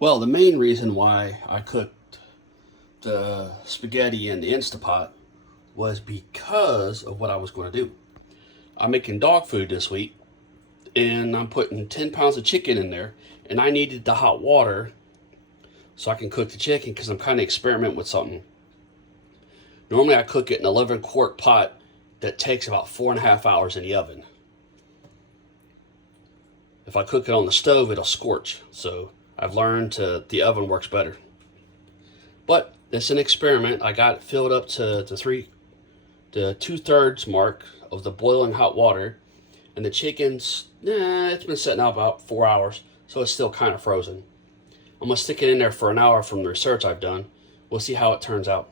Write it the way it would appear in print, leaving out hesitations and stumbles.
Well, the main reason why I cooked the spaghetti in the Instapot was because of what I was going to do. I'm making dog food this week, and I'm putting 10 pounds of chicken in there, and I needed the hot water so I can cook the chicken because I'm kind of experimenting with something. Normally, I cook it in an 11 quart pot that takes about 4.5 hours in the oven. If I cook it on the stove, it'll scorch. So I've learned the oven works better. But it's an experiment. I got it filled up to the 2/3 mark of the boiling hot water, and the chicken's it's been sitting out about 4 hours, so it's still kind of frozen. I'm gonna stick it in there for an hour from the research I've done. We'll see how it turns out.